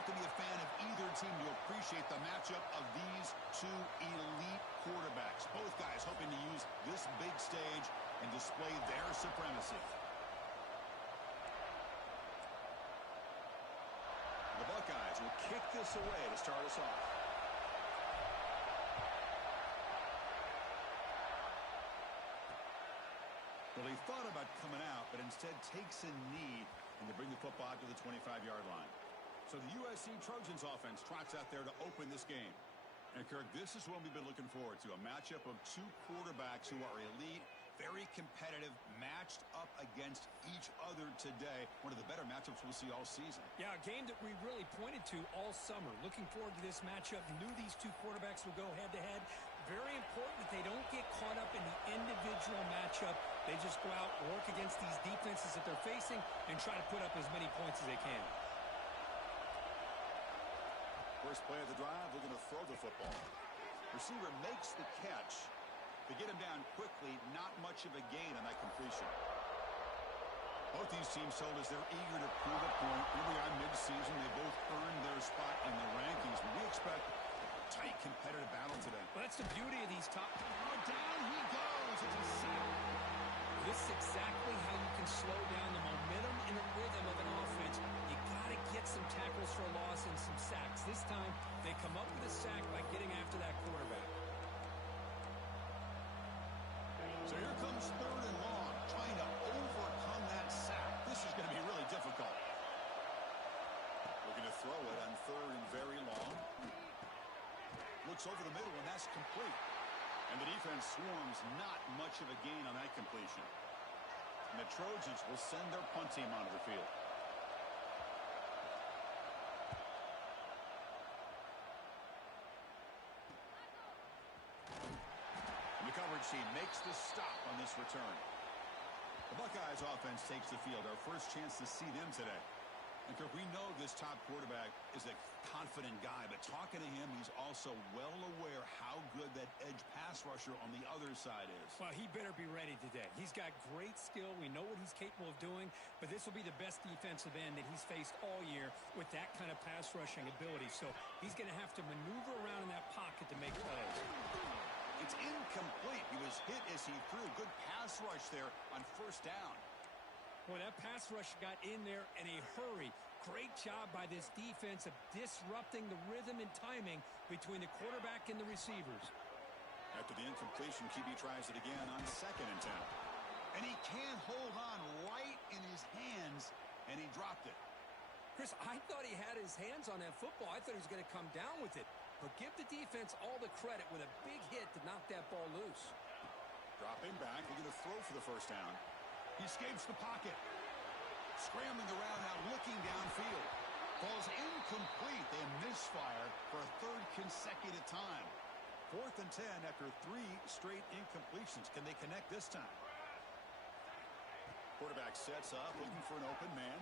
have to be a fan of either team to appreciate the matchup of these two elite quarterbacks. Both guys hoping to use this big stage and display their supremacy. The Buckeyes will kick this away to start us off. Well, he thought about coming out, but instead takes a knee and to bring the football out to the 25-yard line. So the USC Trojans offense trots out there to open this game. And, Kirk, this is what we've been looking forward to, a matchup of two quarterbacks who are elite, very competitive, matched up against each other today. One of the better matchups we'll see all season. Yeah, a game that we really pointed to all summer. Looking forward to this matchup. Knew these two quarterbacks would go head-to-head. Very important that they don't get caught up in the individual matchup. They just go out, work against these defenses that they're facing, and try to put up as many points as they can. First play of the drive, they're going to throw the football. Receiver makes the catch. They get him down quickly, not much of a gain on that completion. Both these teams told us they're eager to prove a point. Here we are mid-season. They both earned their spot in the rankings. But we expect a tight, competitive battle today. Well, that's the beauty of these top. Oh, down he goes. It's a sack. This is exactly how you can slow down the momentum and the rhythm of an offense. You got to get some tackles for a loss and some sacks. This time, they come up with a sack by getting after that quarterback. So here comes third and long, trying to overcome that sack. This is going to be really difficult. Looking to throw it on third and very long. Looks over the middle, and that's complete. And the defense swarms, not much of a gain on that completion. And the Trojans will send their punt team onto the field. The coverage team makes the stop on this return. The Buckeyes offense takes the field. Our first chance to see them today. And Kirk, we know this top quarterback is a confident guy, but talking to him, he's also well aware how good that edge pass rusher on the other side is. Well, he better be ready today. He's got great skill. We know what he's capable of doing, but this will be the best defensive end that he's faced all year with that kind of pass rushing ability. So he's going to have to maneuver around in that pocket to make plays. It's incomplete. He was hit as he threw. Good pass rush there on first down. Boy, that pass rush got in there in a hurry. Great job by this defense of disrupting the rhythm and timing between the quarterback and the receivers. After the incompletion, QB tries it again on 2nd and 10. And he can't hold on right in his hands, and he dropped it. Chris, I thought he had his hands on that football. I thought he was going to come down with it. But give the defense all the credit with a big hit to knock that ball loose. Dropping back, looking to throw for the first down. He escapes the pocket. Scrambling around now, looking downfield. Falls incomplete. They misfire for a third consecutive time. 4th and 10 after 3 straight incompletions. Can they connect this time? Quarterback sets up, looking for an open man.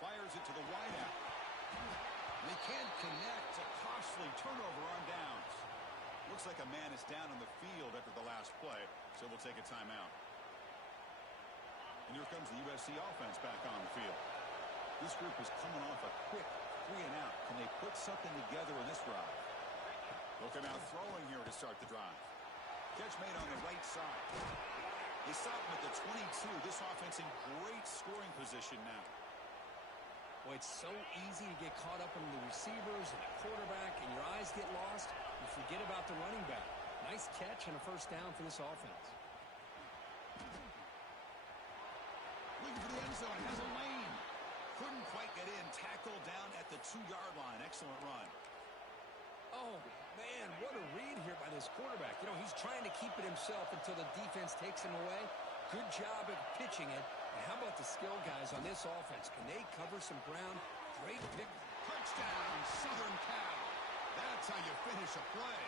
Fires it to the wideout. They can't connect. A costly turnover on downs. Looks like a man is down on the field after the last play, so we'll take a timeout. And here comes the USC offense back on the field. This group is coming off a quick 3 and out. Can they put something together in this drive? They'll come out throwing here to start the drive. Catch made on the right side. They stop him at the 22. This offense in great scoring position now. Boy, it's so easy to get caught up in the receivers and the quarterback, and your eyes get lost. You forget about the running back. Nice catch and a first down for this offense. Looking for the end zone. Has a lane. Couldn't quite get in. Tackled down at the 2-yard line. Excellent run. Oh, man, what a read here by this quarterback. You know, he's trying to keep it himself until the defense takes him away. Good job at pitching it. And how about the skill guys on this offense? Can they cover some ground? Great pick. Touchdown, Southern Cal. That's how you finish a play.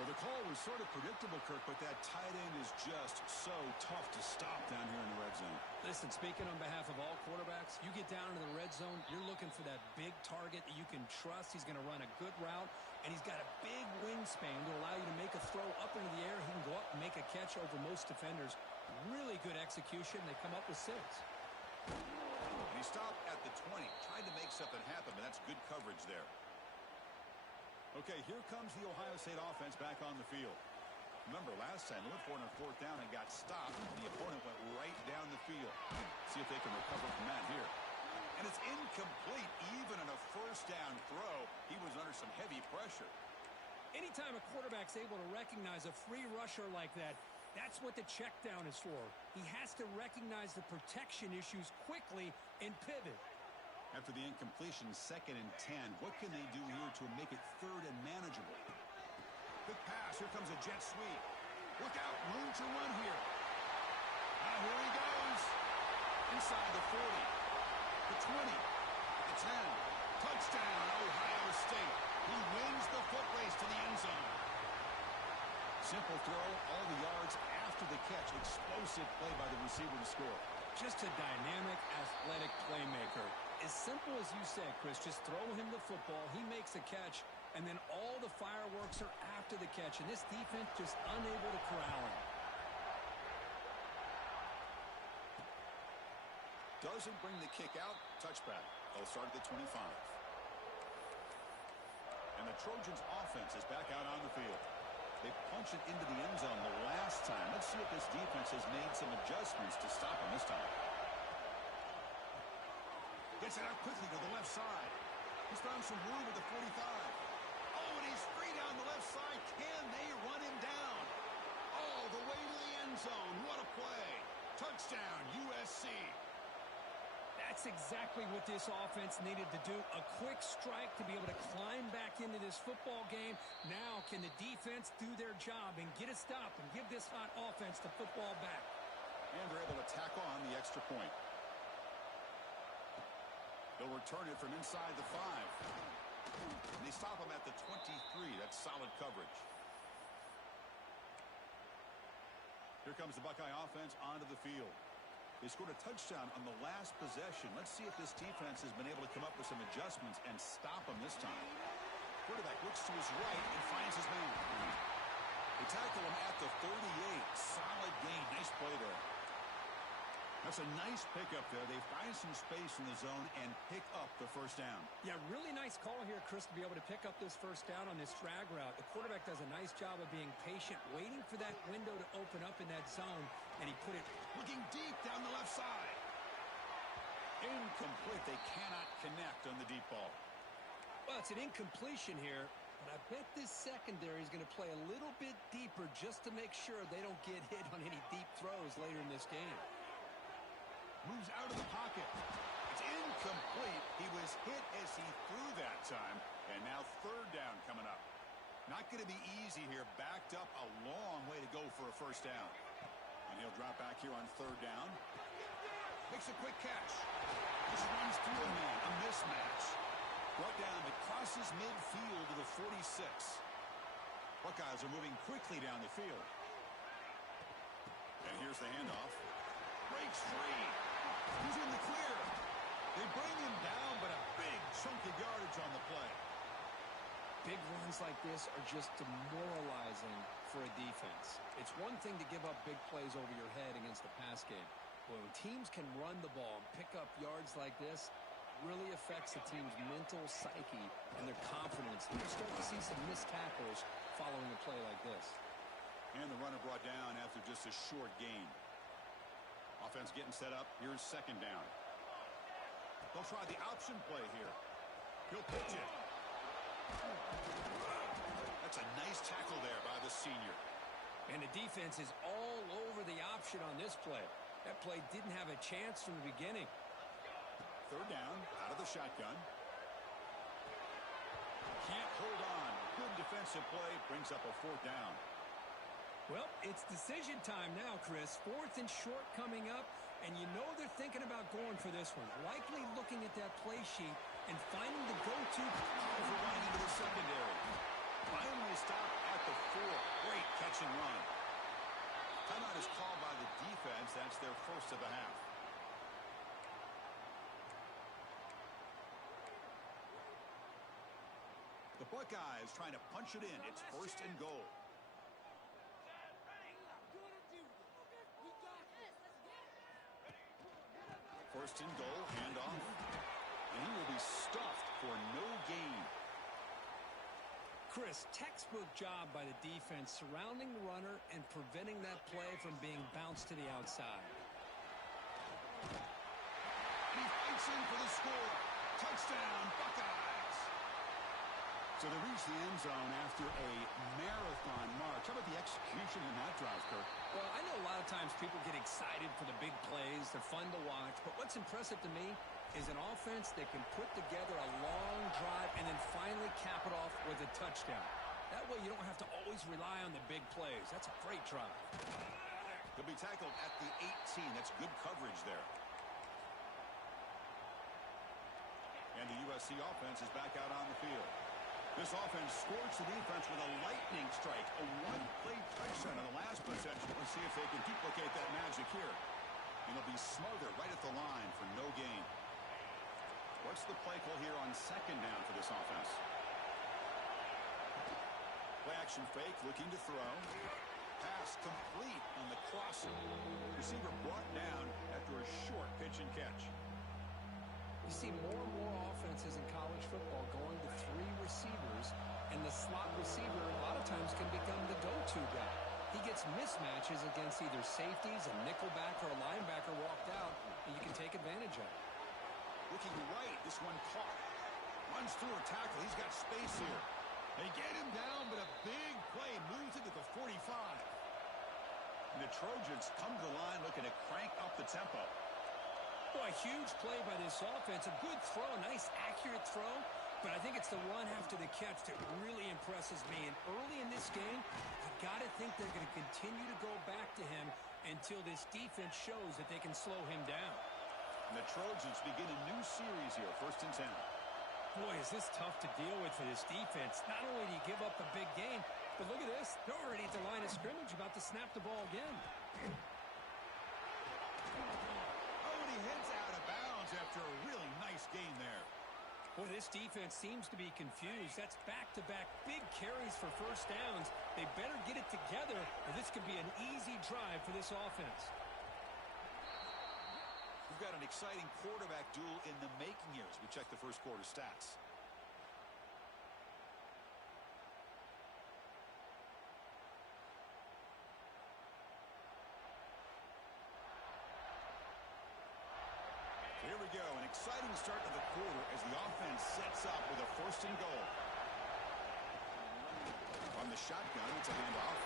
Well, the call was sort of predictable, Kirk, but that tight end is just so tough to stop down here in the red zone. Listen, speaking on behalf of all quarterbacks, you get down into the red zone, you're looking for that big target that you can trust. He's going to run a good route, and he's got a big wingspan to allow you to make a throw up into the air. He can go up and make a catch over most defenders. Really good execution. They come up with 6. The He stopped at the 20, tried to make something happen, but that's good coverage there. Okay, here comes the Ohio State offense back on the field. Remember, last time they went for it on 4th down and got stopped. The opponent went right down the field. See if they can recover from that here. And it's incomplete. Even on a 1st down throw, he was under some heavy pressure. Anytime a quarterback's able to recognize a free rusher like that, that's what the check down is for. He has to recognize the protection issues quickly and pivot. After the incompletion, 2nd and 10. What can they do here to make it 3rd and manageable? Good pass. Here comes a jet sweep. Look out. Room to run here. Here he goes. Inside the 40. The 20. The 10. Touchdown, Ohio State. He wins the foot race to the end zone. Simple throw, all the yards after the catch. Explosive play by the receiver to score. Just a dynamic, athletic playmaker. As simple as you said, Chris, just throw him the football, he makes a catch, and then all the fireworks are after the catch, and this defense just unable to corral him. Doesn't bring the kick out. Touchback. They'll start at the 25. And the Trojans' offense is back out on the field. They punch it into the end zone the last time. Let's see if this defense has made some adjustments to stop him this time. Gets it out quickly to the left side. He's found some room at the 45. Oh, and he's free down the left side. Can they run him down? All the way to the end zone. What a play. Touchdown, USC. That's exactly what this offense needed to do. A quick strike to be able to climb back into this football game. Now can the defense do their job and get a stop and give this hot offense the football back? And they're able to tack on the extra point. They'll return it from inside the 5. And they stop him at the 23. That's solid coverage. Here comes the Buckeye offense onto the field. They scored a touchdown on the last possession. Let's see if this defense has been able to come up with some adjustments and stop them this time. Quarterback looks to his right and finds his man. They tackle him at the 38. Solid gain. Nice play there. That's a nice pickup there. They find some space in the zone and pick up the 1st down. Yeah, really nice call here, Chris, to be able to pick up this 1st down on this drag route. The quarterback does a nice job of being patient, waiting for that window to open up in that zone, and he put it looking deep down the left side. Incomplete. They cannot connect on the deep ball. Well, it's an incompletion here, but I bet this secondary is going to play a little bit deeper just to make sure they don't get hit on any deep throws later in this game. Moves out of the pocket. It's incomplete. He was hit as he threw that time. And now 3rd down coming up. Not going to be easy here. Backed up a long way to go for a 1st down. And he'll drop back here on 3rd down. Makes a quick catch. Just runs through a man. A mismatch. Brought down. It crosses midfield to the 46. Buckeyes are moving quickly down the field. And here's the handoff. Breaks free. He's in the clear. They bring him down, but a big chunk of yardage on the play. Big runs like this are just demoralizing for a defense. It's one thing to give up big plays over your head against the pass game. But when teams can run the ball and pick up yards like this, it really affects the team's mental psyche and their confidence. You start to see some missed tackles following a play like this. And the runner brought down after just a short gain. Offense getting set up. Here's 2nd down. They'll try the option play here. He'll pitch it. That's a nice tackle there by the senior. And the defense is all over the option on this play. That play didn't have a chance from the beginning. 3rd down, out of the shotgun. Can't hold on. Good defensive play. Brings up a 4th down. Well, it's decision time now, Chris. 4th and short coming up, and you know they're thinking about going for this one. Likely looking at that play sheet and finding the go-to. Powerful running into the secondary. Finally stopped at the 4. Great catch and run. Timeout is called by the defense. That's their 1st of the half. The Buckeyes trying to punch it in. It's 1st and goal. First and goal, handoff. And he will be stuffed for no gain. Chris, textbook job by the defense surrounding the runner and preventing that play from being bounced to the outside. He fights in for the score. Touchdown, Buckeyes. So they reach the end zone after a marathon march. How about the execution in that drive, Kirk? Well, I know a lot of times people get excited for the big plays. They're fun to watch. But what's impressive to me is an offense that can put together a long drive and then finally cap it off with a touchdown. That way you don't have to always rely on the big plays. That's a great drive. He'll be tackled at the 18. That's good coverage there. And the USC offense is back out on the field. This offense scorched the defense with a lightning strike, a one-play touchdown on the last possession. Let's see if they can duplicate that magic here. And they'll be smothered right at the line for no gain. What's the play call here on second down for this offense? Play action fake, looking to throw. Pass complete on the crosser. Receiver brought down after a short pitch and catch. You see more and more offenses in college football going to three receivers, and the slot receiver a lot of times can become the go-to guy. He gets mismatches against either safeties, a nickelback, or a linebacker walked out, and you can take advantage of it. Looking right, this one caught. Runs through a tackle. He's got space here. They get him down, but a big play moves it to the 45. And the Trojans come to the line looking to crank up the tempo. Boy, a huge play by this offense. A good throw, a nice accurate throw. But I think it's the run after the catch that really impresses me. And early in this game, you got to think they're going to continue to go back to him until this defense shows that they can slow him down. And the Trojans begin a new series here, 1st and 10. Boy, is this tough to deal with for this defense. Not only do you give up a big gain, but look at this. They're already at the line of scrimmage, about to snap the ball again. Heads out of bounds after a really nice gain there. Boy, this defense seems to be confused. That's back-to-back big carries for first downs. They better get it together, or this could be an easy drive for this offense. We've got an exciting quarterback duel in the making here as we check the first quarter stats. Here we go, an exciting start to the quarter as the offense sets up with a 1st and goal. On the shotgun, it's a handoff.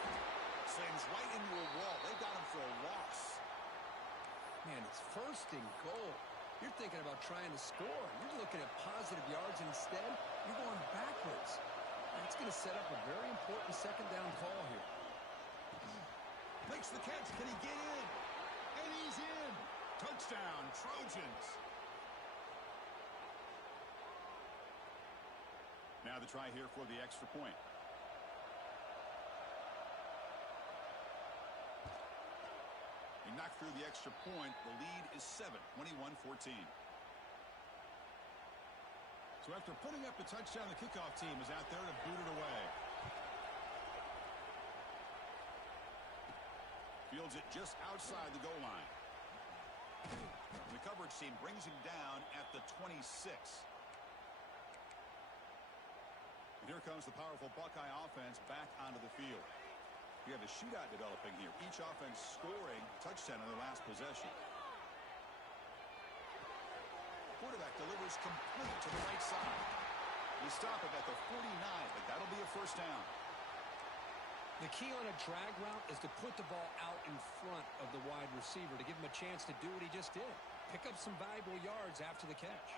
Slams right into a wall. They've got him for a loss. Man, it's 1st and goal. You're thinking about trying to score. You're looking at positive yards, and instead, you're going backwards. That's going to set up a very important second down call here. Makes the catch. Can he get in? And he's in. Touchdown, Trojans. Now the try here for the extra point. He knocked through the extra point. The lead is 7, 21-14. So after putting up a touchdown, the kickoff team is out there to boot it away. Fields it just outside the goal line. The coverage team brings him down at the 26. And here comes the powerful Buckeye offense back onto the field. We have a shootout developing here. Each offense scoring a touchdown on their last possession. Quarterback delivers complete to the right side. We stop it at the 49, but that'll be a 1st down. The key on a drag route is to put the ball out in front of the wide receiver to give him a chance to do what he just did. Pick up some valuable yards after the catch.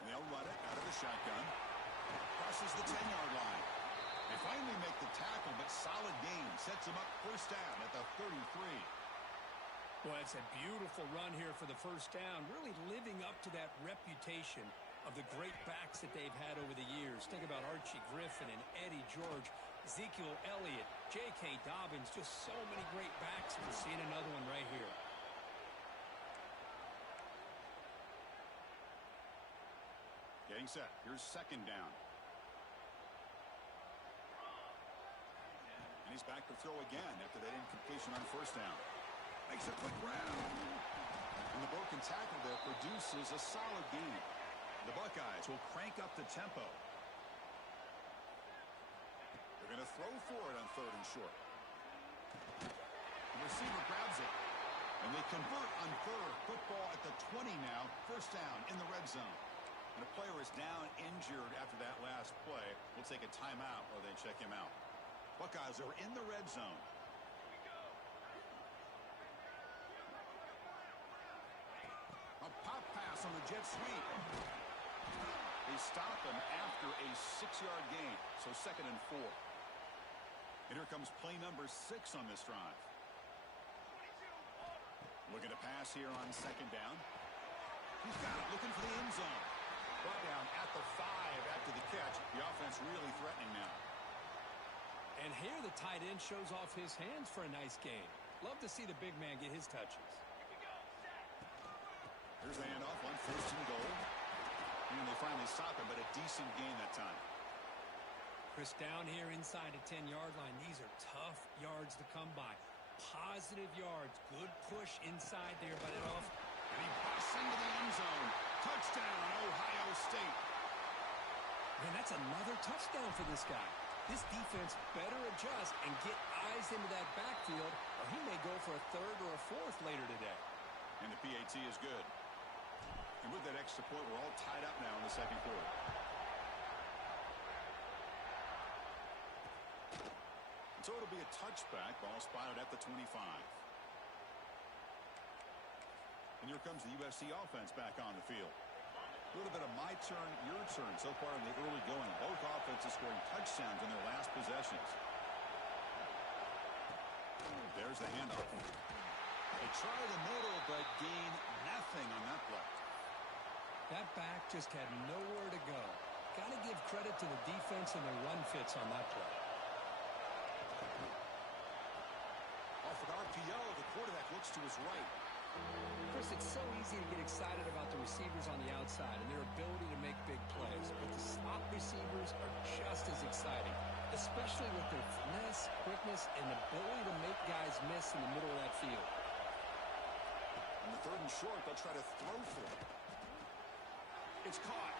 And they'll run it out of the shotgun. Crosses the 10-yard line. They finally make the tackle, but solid gain. Sets him up 1st down at the 33. Well, it's a beautiful run here for the 1st down. Really living up to that reputation of the great backs that they've had over the years. Think about Archie Griffin and Eddie George, Ezekiel Elliott, J.K. Dobbins, just so many great backs. We're seeing another one right here. Getting set. Here's 2nd down. And he's back to throw again after that incompletion on 1st down. Makes a quick round. And the broken tackle there produces a solid gain. The Buckeyes will crank up the tempo. They're going to throw for it on 3rd and short. The receiver grabs it. And they convert on 3rd. Football at the 20 now. 1st down in the red zone. And a player is down injured after that last play. We'll take a timeout while they check him out. Buckeyes are in the red zone. A pop pass on the jet sweep. They stop him after a 6-yard gain. So 2nd and 4. And here comes play number 6 on this drive. Looking to pass here on 2nd down. He's got it, looking for the end zone. Brought down at the 5 after the catch. The offense really threatening now. And here the tight end shows off his hands for a nice gain. Love to see the big man get his touches. Here's the handoff on 1st and goal. And they finally stop him, but a decent gain that time. Chris, down here inside the 10-yard line, these are tough yards to come by. Positive yards. Good push inside there by that off. And he busts into the end zone. Touchdown, Ohio State. Man, that's another touchdown for this guy. This defense better adjust and get eyes into that backfield, or he may go for a 3rd or a 4th later today. And the PAT is good. And with that extra point, we're all tied up now in the 2nd quarter. So it'll be a touchback. Ball spotted at the 25. And here comes the USC offense back on the field. A little bit of my turn, your turn so far in the early going. Both offenses scoring touchdowns in their last possessions. There's the handoff. They try the middle, but gain nothing on that play. That back just had nowhere to go. Got to give credit to the defense and their run fits on that play. Off an RPO, the quarterback looks to his right. Chris, it's so easy to get excited about the receivers on the outside and their ability to make big plays, but the slot receivers are just as exciting, especially with their finesse, quickness, and ability to make guys miss in the middle of that field. On the 3rd and short, they'll try to throw for it. It's caught.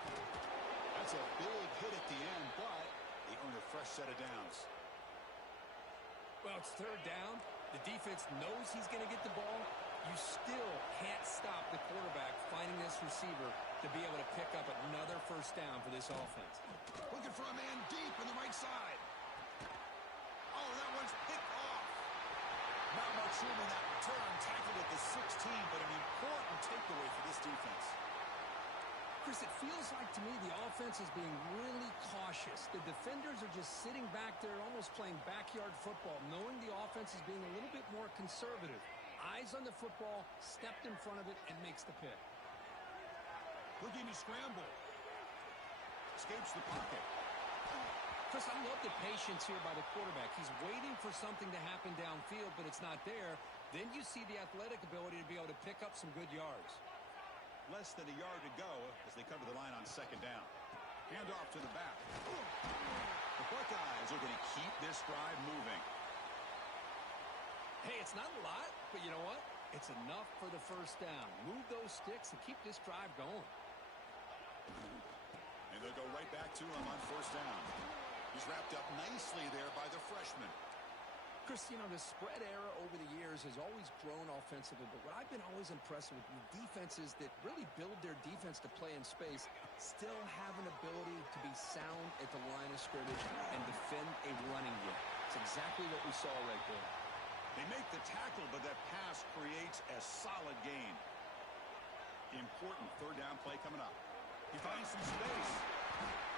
That's a big hit at the end, but they earn a fresh set of downs. Well, it's 3rd down. The defense knows he's going to get the ball. You still can't stop the quarterback finding this receiver to be able to pick up another 1st down for this offense. Looking for a man deep on the right side. Oh, that one's picked off. Not much room in that return. Tackled at the 16, but an important takeaway for this defense. Chris, it feels like to me the offense is being really cautious. The defenders are just sitting back there almost playing backyard football, knowing the offense is being a little bit more conservative. Eyes on the football, stepped in front of it, and makes the pick. Looking to scramble. Escapes the pocket. Chris, I love the patience here by the quarterback. He's waiting for something to happen downfield, but it's not there. Then you see the athletic ability to be able to pick up some good yards. Less than a yard to go as they cover the line on 2nd down. Handoff to the back. The Buckeyes are going to keep this drive moving. Hey, it's not a lot, but you know what? It's enough for the 1st down. Move those sticks and keep this drive going. And they'll go right back to him on 1st down. He's wrapped up nicely there by the freshman. Chris, you know, the spread era over the years has always grown offensively, but what I've been always impressed with the defenses that really build their defense to play in space still have an ability to be sound at the line of scrimmage and defend a running game. It's exactly what we saw right there. They make the tackle, but that pass creates a solid gain. Important 3rd down play coming up. He finds some space.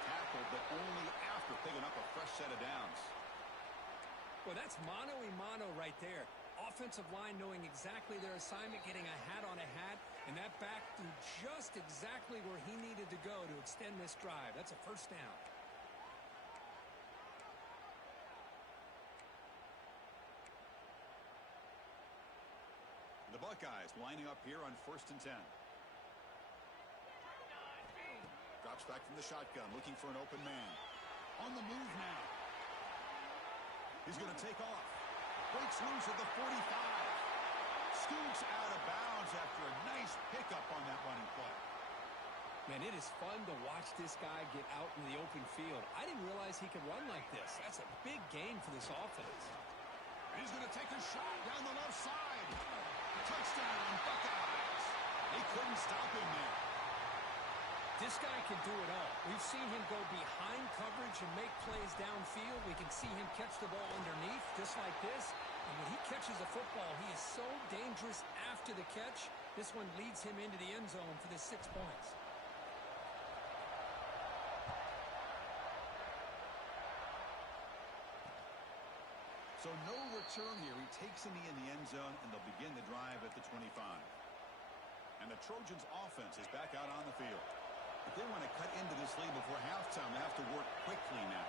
Tackled, but only after picking up a fresh set of downs. Well, that's mano-a-mano right there. Offensive line knowing exactly their assignment, getting a hat on a hat, and that back threw just exactly where he needed to go to extend this drive. That's a 1st down. The Buckeyes lining up here on 1st and 10. Drops back from the shotgun, looking for an open man. On the move now. He's going to take off. Breaks loose at the 45. Scoots out of bounds. downs after a nice pickup on that running play. Man, it is fun to watch this guy get out in the open field. I didn't realize he could run like this. That's a big gain for this offense. And he's going to take a shot down the left side. Touchdown, Buckeyes. They couldn't stop him there. This guy can do it all. We've seen him go behind coverage and make plays downfield. We can see him catch the ball underneath just like this. And when he catches a football, he is so dangerous after the catch. This one leads him into the end zone for the 6 points. So no return here. He takes a knee in the end zone, and they'll begin the drive at the 25. And the Trojans' offense is back out on the field. If they want to cut into this lead before halftime, they have to work quickly now.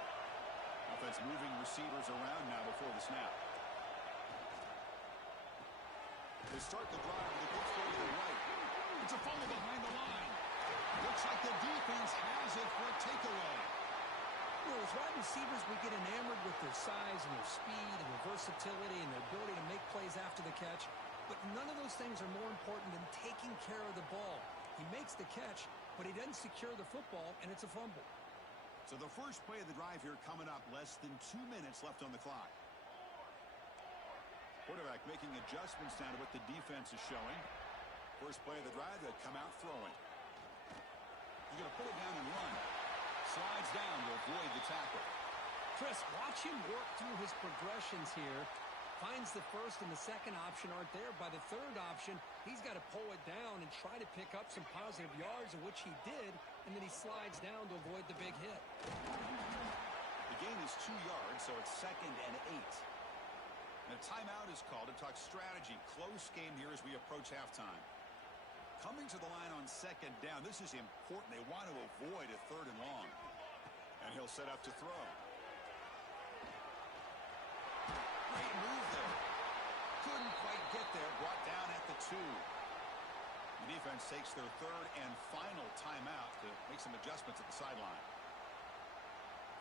Offense moving receivers around now before the snap. They start the drive with a good throw to the right. It's a fumble behind the line. Looks like the defense has it for a takeaway. You know, as wide receivers, we get enamored with their size and their speed and their versatility and their ability to make plays after the catch. But none of those things are more important than taking care of the ball. He makes the catch, but he doesn't secure the football, and it's a fumble. So the first play of the drive here coming up, less than 2 minutes left on the clock. Quarterback making adjustments down to what the defense is showing. First play of the drive, they'll come out throwing. He's going to put it down and run. Slides down to avoid the tackle. Chris, watch him work through his progressions here. Finds the first and the second option aren't there. By the third option, he's got to pull it down and try to pick up some positive yards, of which he did, and then he slides down to avoid the big hit. The gain is 2 yards, so it's 2nd and 8. And a timeout is called to talk strategy. Close game here as we approach halftime. Coming to the line on 2nd down, this is important. They want to avoid a 3rd and long. And he'll set up to throw. Great move there. Couldn't quite get there. Brought down at the 2. The defense takes their 3rd and final timeout to make some adjustments at the sideline.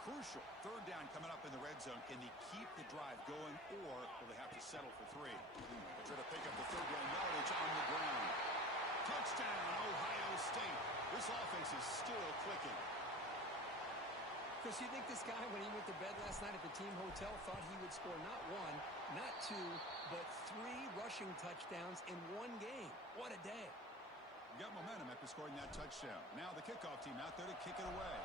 Crucial 3rd down coming up in the red zone. Can they keep the drive going, or will they have to settle for 3? They try to pick up the 3rd down yardage on the ground. Touchdown, Ohio State. This offense is still clicking. Chris, you think this guy, when he went to bed last night at the team hotel, thought he would score not 1, not 2, but 3 rushing touchdowns in 1 game? What a day. You got momentum after scoring that touchdown. Now the kickoff team out there to kick it away.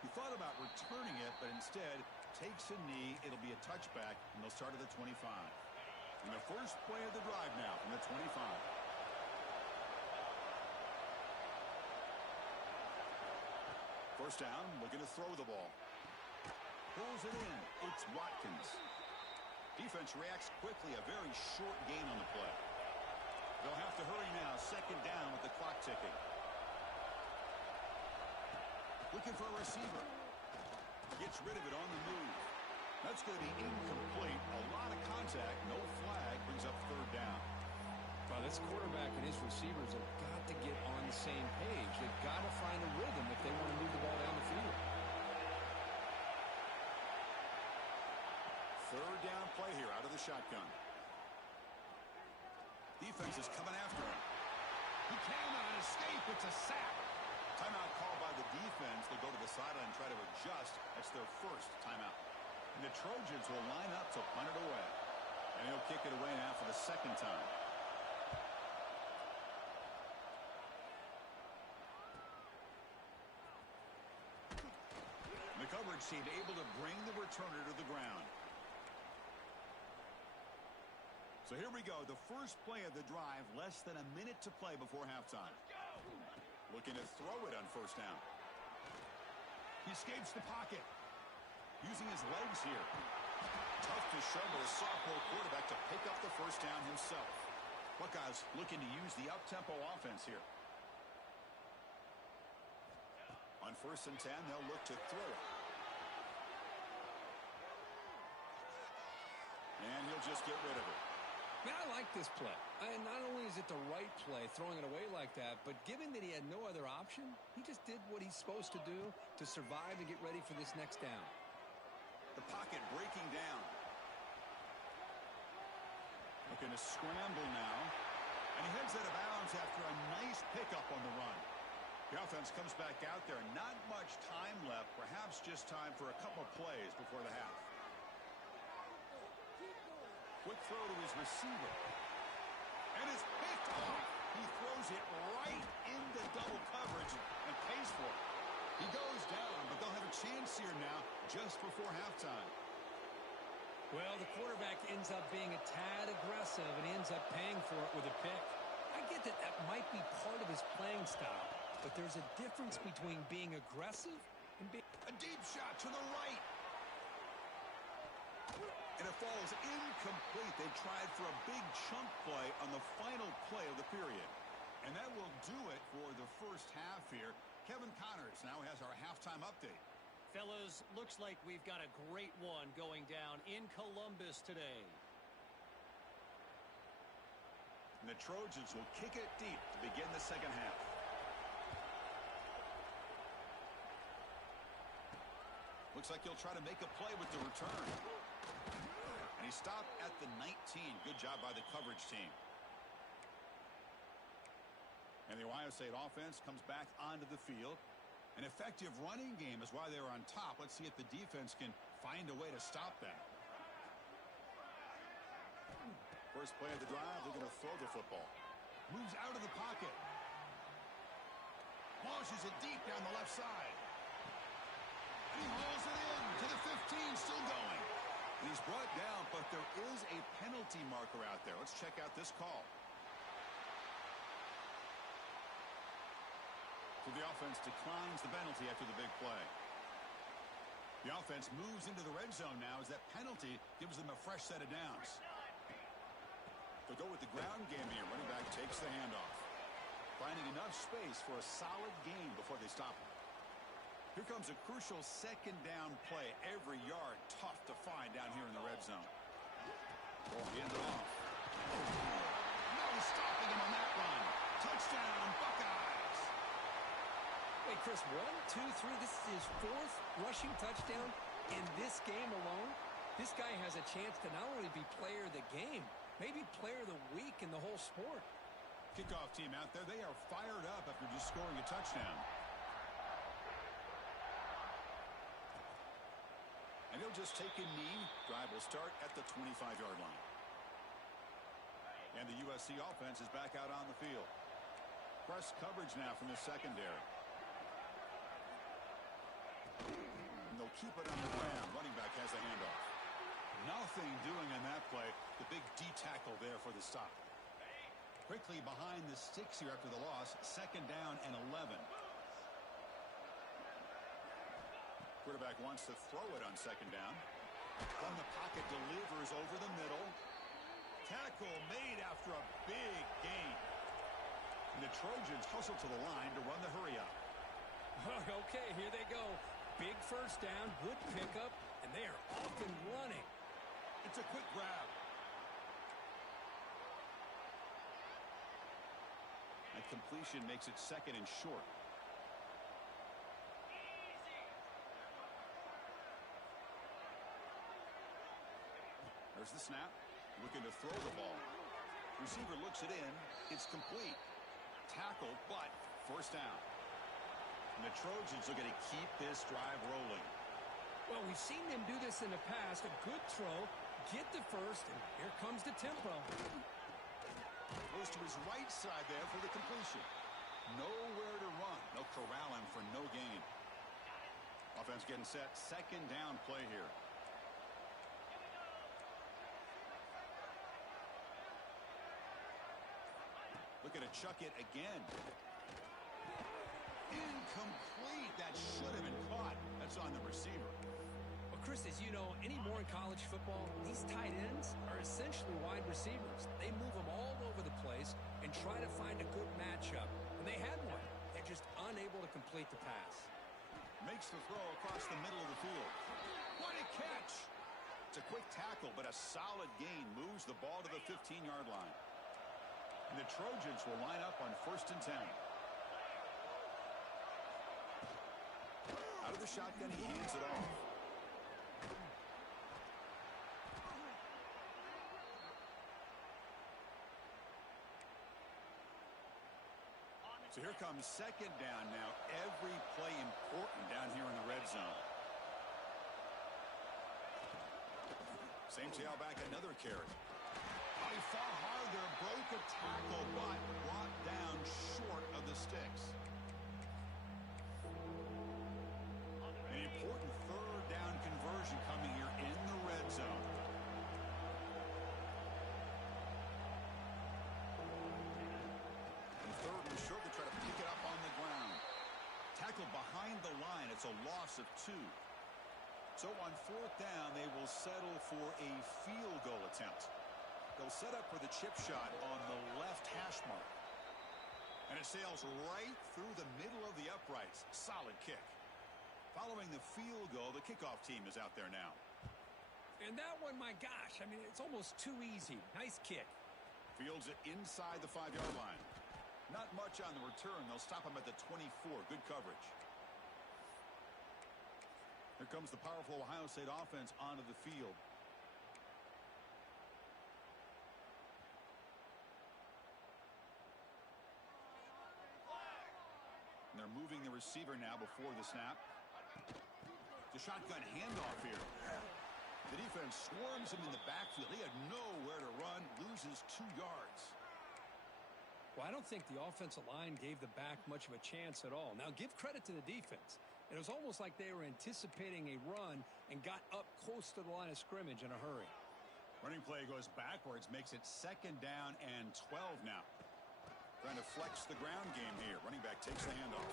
He thought about returning it, but instead takes a knee. It'll be a touchback, and they'll start at the 25. And the first play of the drive now from the 25. First down, looking to throw the ball. Pulls it in. It's Watkins. Defense reacts quickly. A very short gain on the play. They'll have to hurry now. 2nd down with the clock ticking. Looking for a receiver. Gets rid of it on the move. That's going to be incomplete. A lot of contact. No flag. Brings up 3rd down. Well, this quarterback and his receivers have got to get on the same page. They've got to find a rhythm if they want to move the ball down the field. 3rd down play here out of the shotgun. Defense is coming after him. He cannot escape. It's a sack. Timeout called by the defense. They'll go to the sideline and try to adjust. That's their first timeout. And the Trojans will line up to punt it away. And he'll kick it away now for the 2nd time. The coverage team able to bring the returner to the ground. So here we go. The first play of the drive. Less than a minute to play before halftime. Looking to throw it on 1st down. He escapes the pocket. Using his legs here. Tough to show with a sophomore quarterback to pick up the 1st down himself. Buckeyes looking to use the up-tempo offense here. On 1st and 10, they'll look to throw it. And he'll just get rid of it. Man, I like this play. And not only is it the right play, throwing it away like that, but given that he had no other option, he just did what he's supposed to do to survive and get ready for this next down. The pocket breaking down. Looking to scramble now. And he heads out of bounds after a nice pickup on the run. The offense comes back out there. Not much time left. Perhaps just time for a couple plays before the half. Quick throw to his receiver. And it's picked off. He throws it right into double coverage and pays for it. He goes down, but they'll have a chance here now just before halftime. Well, the quarterback ends up being a tad aggressive and ends up paying for it with a pick. I get that that might be part of his playing style, but there's a difference between being aggressive and being... A deep shot to the right. And it falls incomplete. They tried for a big chunk play on the final play of the period. And that will do it for the first half here. Kevin Connors now has our halftime update. Fellas, looks like we've got a great one going down in Columbus today. And the Trojans will kick it deep to begin the second half. Looks like he'll try to make a play with the return. And he stopped at the 19. Good job by the coverage team. And the Ohio State offense comes back onto the field. An effective running game is why they're on top. Let's see if the defense can find a way to stop that. First play of the drive, they're going to throw the football. Moves out of the pocket. Launches it deep down the left side. And he hauls it in to the 15, still going. And he's brought down, but there is a penalty marker out there. Let's check out this call. So the offense declines the penalty after the big play. The offense moves into the red zone now as that penalty gives them a fresh set of downs. They'll go with the ground game here. Running back takes the handoff. Finding enough space for a solid gain before they stop him. Here comes a crucial second down play. Every yard tough to find down here in the red zone. Hand it off. No stopping him on that run. Touchdown, Buckeyes. Hey, Chris, 1, 2, 3. This is his fourth rushing touchdown in this game alone. This guy has a chance to not only be player of the game, maybe player of the week in the whole sport. Kickoff team out there. They are fired up after just scoring a touchdown. And he'll just take a knee. Drive will start at the 25-yard line. And the USC offense is back out on the field. Press coverage now from the secondary. And they'll keep it on the ground. Running back has the handoff. Nothing doing on that play. The big D tackle there for the stop. Quickly behind the sticks here after the loss. Second down and 11. Quarterback wants to throw it on second down. From the pocket, delivers over the middle. Tackle made after a big gain. And the Trojans hustle to the line to run the hurry up. Okay, here they go. Big first down, good pickup, and they are off and running. It's a quick grab. That completion makes it second and short. There's the snap. Looking to throw the ball. Receiver looks it in. It's complete. Tackle, but first down. And the Trojans are going to keep this drive rolling. Well, we've seen them do this in the past. A good throw, get the first, and here comes the tempo. Goes to his right side there for the completion. Nowhere to run. They'll corral him for no gain. Offense getting set. Second down play here. Looking to chuck it again. Incomplete. That should have been caught. That's on the receiver. Well, Chris, as you know, anymore in college football, these tight ends are essentially wide receivers. They move them all over the place and try to find a good matchup. And they had one. They're just unable to complete the pass. Makes the throw across the middle of the field. What a catch. It's a quick tackle, but a solid gain moves the ball to the 15-yard line. And the Trojans will line up on 1st and 10. Out of the shotgun, he hands it off. So here comes second down now. Every play important down here in the red zone. Same tailback, another carry. Oh, he fought hard there, broke a tackle, but brought down short of the sticks. An important third down conversion coming here in the red zone. And third and short, they try to pick it up on the ground. Tackled behind the line. It's a loss of 2. So on fourth down, they will settle for a field goal attempt. They'll set up for the chip shot on the left hash mark. And it sails right through the middle of the uprights. Solid kick. Following the field goal, the kickoff team is out there now. And that one, my gosh, I mean, it's almost too easy. Nice kick. Fields it inside the 5-yard line. Not much on the return. They'll stop him at the 24. Good coverage. Here comes the powerful Ohio State offense onto the field. And they're moving the receiver now before the snap. The shotgun handoff here. The defense swarms him in the backfield. He had nowhere to run, loses 2 yards. Well, I don't think the offensive line gave the back much of a chance at all. Now, give credit to the defense. It was almost like they were anticipating a run and got up close to the line of scrimmage in a hurry. Running play goes backwards, makes it second down and 12 now. Trying to flex the ground game here. Running back takes the handoff.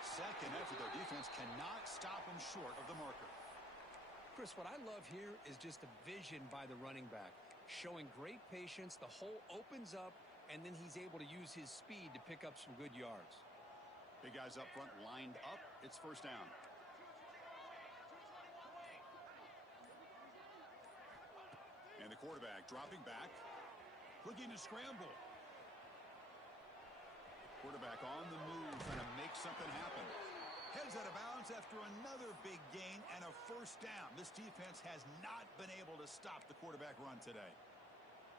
Second effort, their defense cannot stop him short of the marker. Chris, what I love here is just a vision by the running back. Showing great patience, the hole opens up, and then he's able to use his speed to pick up some good yards. Big guys up front lined up. It's first down. And the quarterback dropping back. Looking to scramble. Quarterback on the move, trying to make something happen. Heads out of bounds after another big gain and a first down. This defense has not been able to stop the quarterback run today.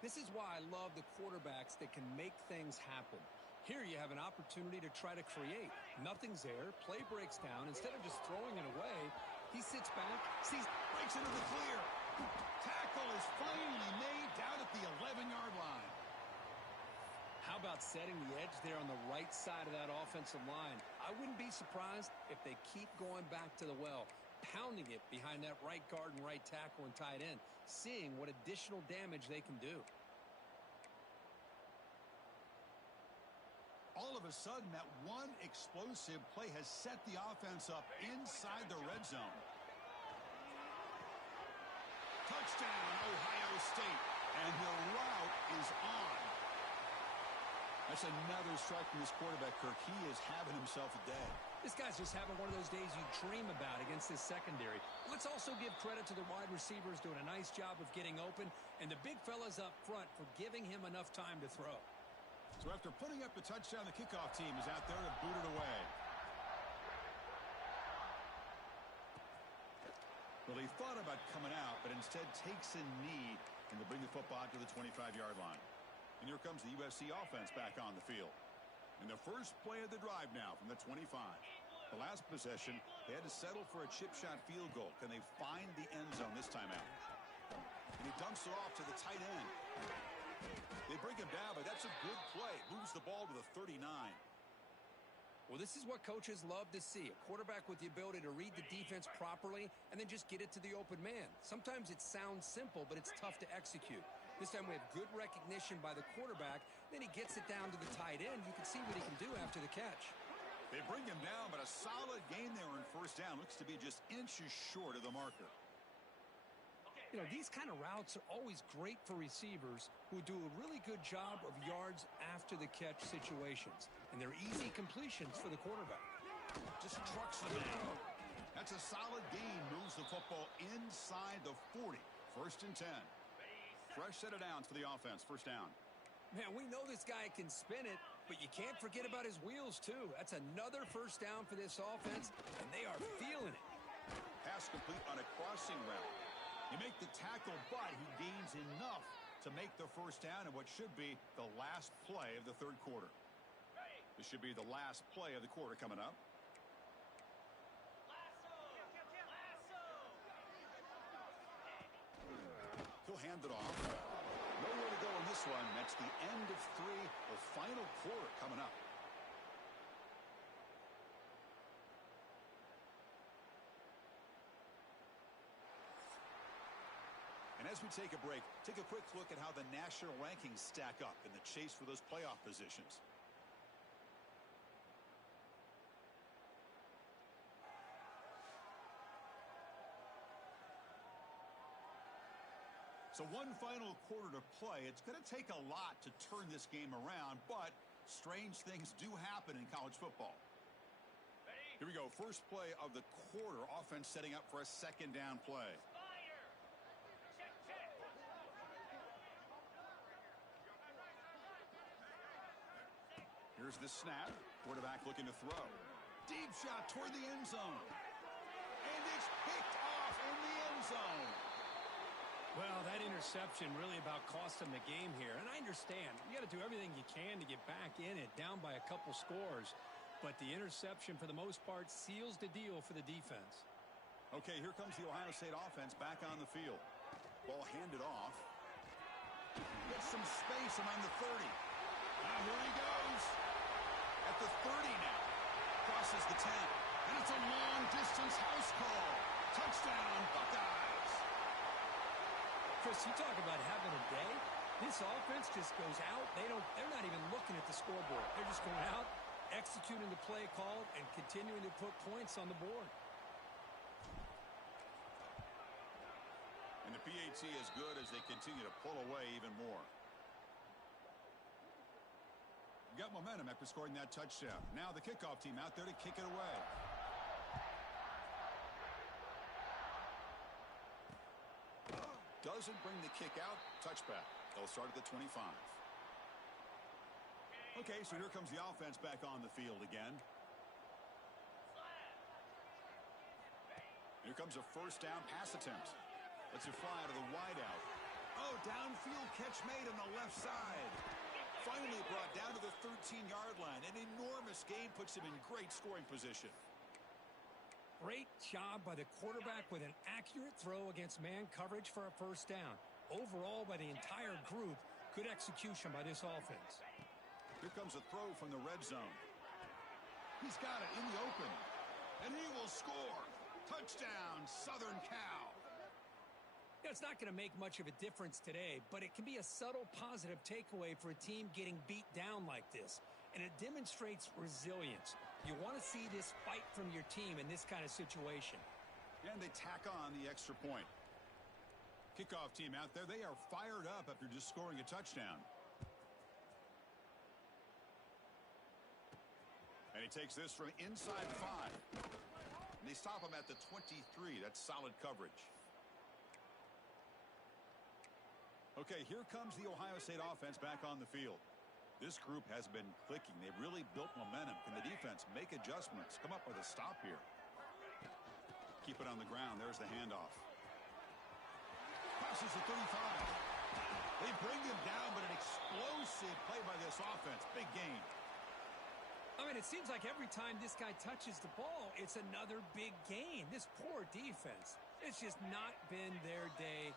This is why I love the quarterbacks that can make things happen. Here you have an opportunity to try to create. Nothing's there. Play breaks down. Instead of just throwing it away, he sits back, sees, breaks into the clear. Tackle is finally made down at the 11-yard line. How about setting the edge there on the right side of that offensive line? I wouldn't be surprised if they keep going back to the well, pounding it behind that right guard and right tackle and tight end, seeing what additional damage they can do. All of a sudden, that one explosive play has set the offense up inside the red zone. Touchdown, Ohio State. And the route is on. That's another strike from this quarterback, Kirk. He is having himself a day. This guy's just having one of those days you dream about against this secondary. Let's also give credit to the wide receivers doing a nice job of getting open, and the big fellas up front for giving him enough time to throw. So after putting up the touchdown, the kickoff team is out there to boot it away. Well, he thought about coming out, but instead takes a knee and will bring the football to the 25-yard line. And here comes the USC offense back on the field. And the first play of the drive now from the 25. The last possession, they had to settle for a chip shot field goal. Can they find the end zone this time out? And he dumps it off to the tight end. They bring him down, but that's a good play. Moves the ball to the 39. Well, this is what coaches love to see. A quarterback with the ability to read the defense properly and then just get it to the open man. Sometimes it sounds simple, but it's tough to execute. This time we have good recognition by the quarterback. Then he gets it down to the tight end. You can see what he can do after the catch. They bring him down, but a solid gain there in first down. Looks to be just inches short of the marker. You know, these kind of routes are always great for receivers who do a really good job of yards after the catch situations. And they're easy completions for the quarterback. Just trucks the man. That's a solid gain. Moves the football inside the 40. First and 10. Fresh set of downs for the offense. First down. Man, we know this guy can spin it, but you can't forget about his wheels, too. That's another first down for this offense, and they are feeling it. Pass complete on a crossing route. You make the tackle, but he gains enough to make the first down in what should be the last play of the third quarter. This should be the last play of the quarter coming up. He'll hand it off. Nowhere to go in this one. That's the end of 3, the final quarter coming up. And as we take a break, take a quick look at how the national rankings stack up in the chase for those playoff positions. So one final quarter to play. It's going to take a lot to turn this game around, but strange things do happen in college football. Here we go. First play of the quarter. Offense setting up for a second down play. Here's the snap. Quarterback looking to throw. Deep shot toward the end zone. And it's picked off in the end zone. Well, that interception really about cost them the game here. And I understand. You got to do everything you can to get back in it, down by a couple scores. But the interception, for the most part, seals the deal for the defense. Okay, here comes the Ohio State offense back on the field. Ball handed off. Gets some space around the 30. Now here he goes. At the 30 now. Crosses the 10. And it's a long-distance house call. Touchdown, Buckeyes. Chris, you talk about having a day. This offense just goes out. They're not even looking at the scoreboard. They're just going out, executing the play called, and continuing to put points on the board. And the PAT is good as they continue to pull away even more. Got momentum after scoring that touchdown. Now the kickoff team out there to kick it away. Doesn't bring the kick out. Touchback. They'll start at the 25. Okay, so here comes the offense back on the field again. Here comes a first down pass attempt. Lets it fly out of the wideout. Oh, downfield catch made on the left side. Finally brought down to the 13-yard line. An enormous gain puts him in great scoring position. Great job by the quarterback with an accurate throw against man coverage for a first down. Overall, by the entire group, good execution by this offense. Here comes a throw from the red zone. He's got it in the open. And he will score. Touchdown, Southern Cal. It's not going to make much of a difference today, but it can be a subtle positive takeaway for a team getting beat down like this. And it demonstrates resilience. You want to see this fight from your team in this kind of situation. And they tack on the extra point. Kickoff team out there, they are fired up after just scoring a touchdown. And he takes this from inside 5. And they stop him at the 23. That's solid coverage. Okay, here comes the Ohio State offense back on the field. This group has been clicking. They've really built momentum. Can the defense make adjustments? Come up with a stop here. Keep it on the ground. There's the handoff. Passes the 35. They bring him down, but an explosive play by this offense. Big gain. I mean, it seems like every time this guy touches the ball, it's another big gain. This poor defense, it's just not been their day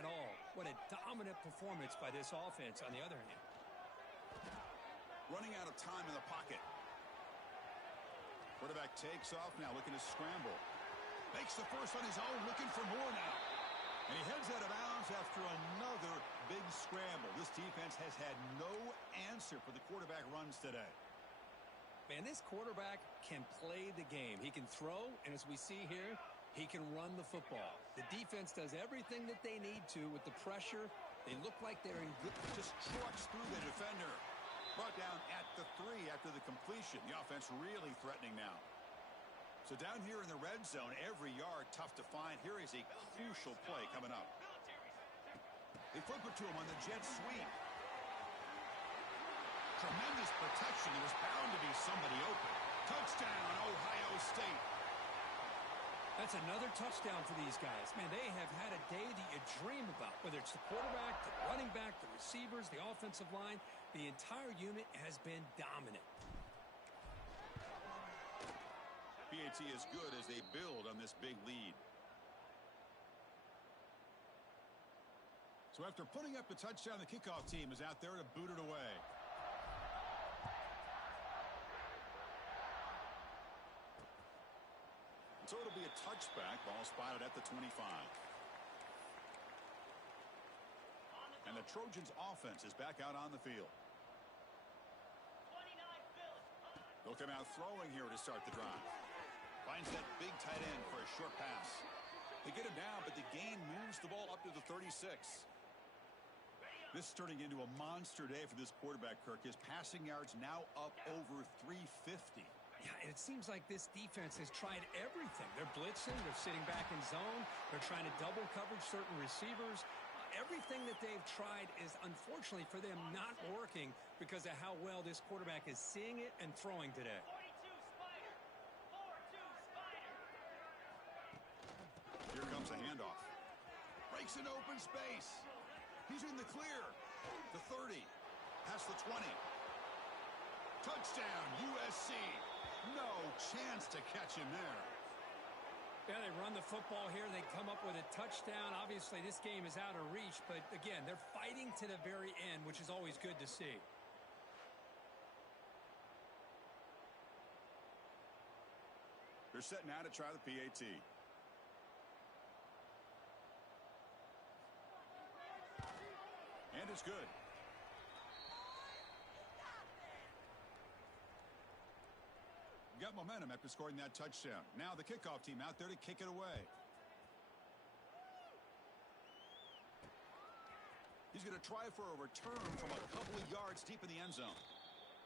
at all. What a dominant performance by this offense on the other hand. Running out of time in the pocket. Quarterback takes off now, looking to scramble. Makes the first on his own, looking for more now. And he heads out of bounds after another big scramble. This defense has had no answer for the quarterback runs today. Man, this quarterback can play the game. He can throw, and as we see here, he can run the football. The defense does everything that they need to with the pressure. They look like they're in good... Just trucks through the defender. Brought down at the 3 after the completion. The offense really threatening now. So down here in the red zone, every yard tough to find. Here is a crucial play coming up. They flip it to him on the jet sweep. Tremendous protection. There's bound to be somebody open. Touchdown, Ohio State. That's another touchdown for these guys. Man, they have had a day that you dream about. Whether it's the quarterback, the running back, the receivers, the offensive line, the entire unit has been dominant. PAT is good as they build on this big lead. So after putting up the touchdown, the kickoff team is out there to boot it away. So it'll be a touchback. Ball spotted at the 25. And the Trojans offense is back out on the field. They'll come out throwing here to start the drive. Finds that big tight end for a short pass. They get him down, but the gain moves the ball up to the 36. This is turning into a monster day for this quarterback, Kirk. His passing yards now up over 350. Yeah, and it seems like this defense has tried everything. They're blitzing, they're sitting back in zone, they're trying to double coverage certain receivers. Everything that they've tried is, unfortunately for them, not working because of how well this quarterback is seeing it and throwing today. Here comes a handoff. Breaks an open space. He's in the clear. The 30. Past the 20. Touchdown, USC. No chance to catch him there. Yeah, they run the football here. They come up with a touchdown. Obviously, this game is out of reach. But, again, they're fighting to the very end, which is always good to see. They're set now to try the PAT. And it's good. Got momentum after scoring that touchdown. Now the kickoff team out there to kick it away. He's going to try for a return from a couple of yards deep in the end zone.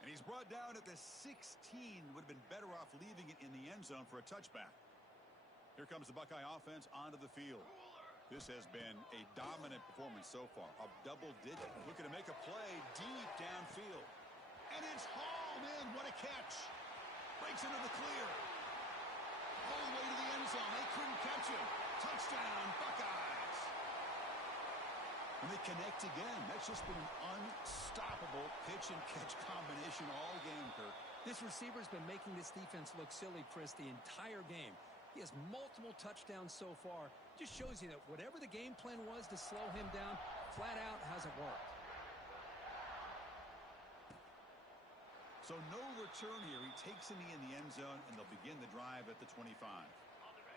And he's brought down at the 16. Would have been better off leaving it in the end zone for a touchback. Here comes the Buckeye offense onto the field. This has been a dominant performance so far. A double digit. Looking to make a play deep downfield. And it's hauled in. What a catch. Breaks into the clear. All the way to the end zone. They couldn't catch him. Touchdown, Buckeyes. And they connect again. That's just been an unstoppable pitch and catch combination all game, Kirk. This receiver's been making this defense look silly, Chris, the entire game. He has multiple touchdowns so far. Just shows you that whatever the game plan was to slow him down, flat out hasn't worked. So no return here. He takes a knee in the end zone, and they'll begin the drive at the 25.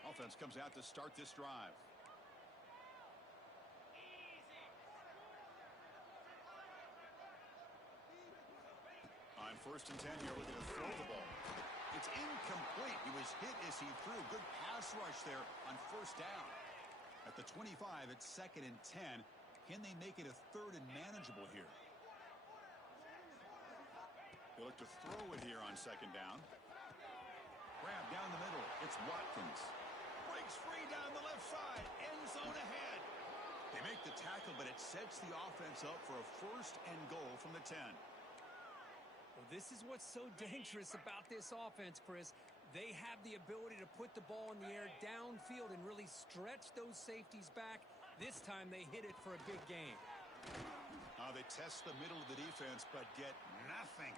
Offense comes out to start this drive. On 1st and 10 here, looking to throw the ball. It's incomplete. He was hit as he threw. Good pass rush there on 1st down. At the 25, it's 2nd and 10. Can they make it a 3rd and manageable here? They look to throw it here on 2nd down. Grab down the middle. It's Watkins. Breaks free down the left side. End zone ahead. They make the tackle, but it sets the offense up for a 1st and goal from the 10. Well, this is what's so dangerous about this offense, Chris. They have the ability to put the ball in the air downfield and really stretch those safeties back. This time they hit it for a big gain. They test the middle of the defense, but get nothing.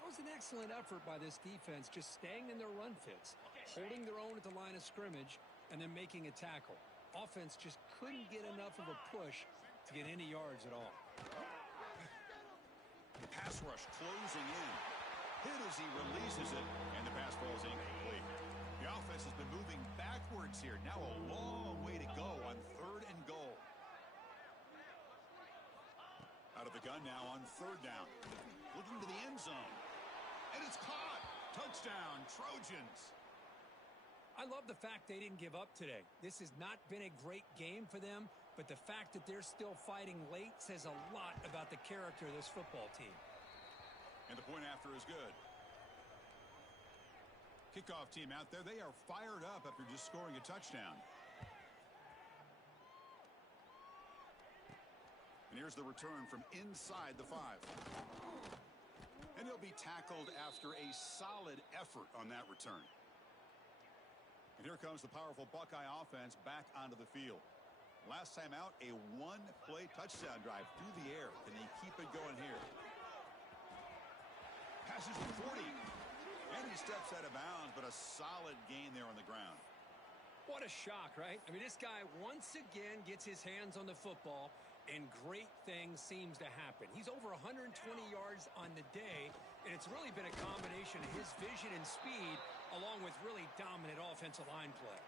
That was an excellent effort by this defense, just staying in their run fits, holding their own at the line of scrimmage, and then making a tackle. Offense just couldn't get enough of a push to get any yards at all. Pass rush closing in. Hit as he releases it, and the pass falls incomplete. The offense has been moving backwards here. Now a long way to go on 3rd and goal. Out of the gun now on 3rd down. Looking to the end zone. And it's caught. Touchdown, Trojans. I love the fact they didn't give up today. This has not been a great game for them, but the fact that they're still fighting late says a lot about the character of this football team. And the point after is good. Kickoff team out there, they are fired up after just scoring a touchdown. And here's the return from inside the 5. And he'll be tackled after a solid effort on that return. And here comes the powerful Buckeye offense back onto the field. Last time out, a one-play touchdown drive through the air. Can they keep it going here? Passes for 40. And he steps out of bounds, but a solid gain there on the ground. What a shock, right? I mean, this guy once again gets his hands on the football, and great things seems to happen. He's over 120 yards on the day, and it's really been a combination of his vision and speed along with really dominant offensive line play.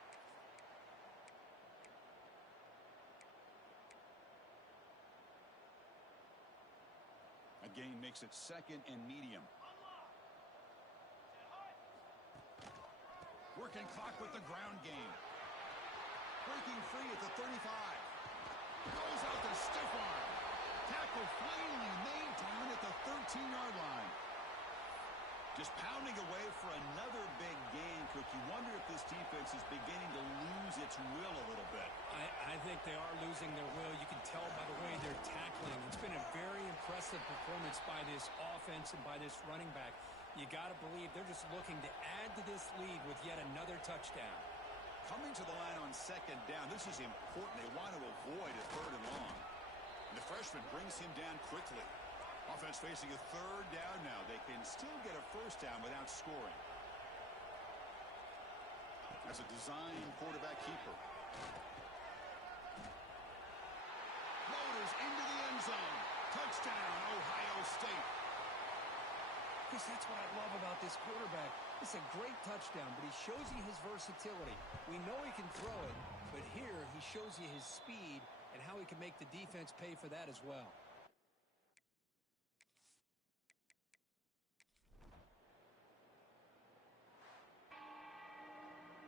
A gain makes it second and medium. Working clock with the ground game. Breaking free at the 35. Goes out the stiff arm. Tackle finally maintained at the 13-yard line. Just pounding away for another big gain, Cook. You wonder if this defense is beginning to lose its will a little bit. I think they are losing their will. You can tell by the way they're tackling. It's been a very impressive performance by this offense and by this running back. You got to believe they're just looking to add to this lead with yet another touchdown. Coming to the line on second down, this is important. They want to avoid a third and long. And the freshman brings him down quickly. Offense facing a third down now. They can still get a first down without scoring. As a design quarterback keeper. Motors into the end zone. Touchdown, Ohio State. Because that's what I love about this quarterback. It's a great touchdown, but he shows you his versatility. We know he can throw it, but here he shows you his speed and how he can make the defense pay for that as well.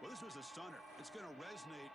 Well, this was a stunner. It's going to resonate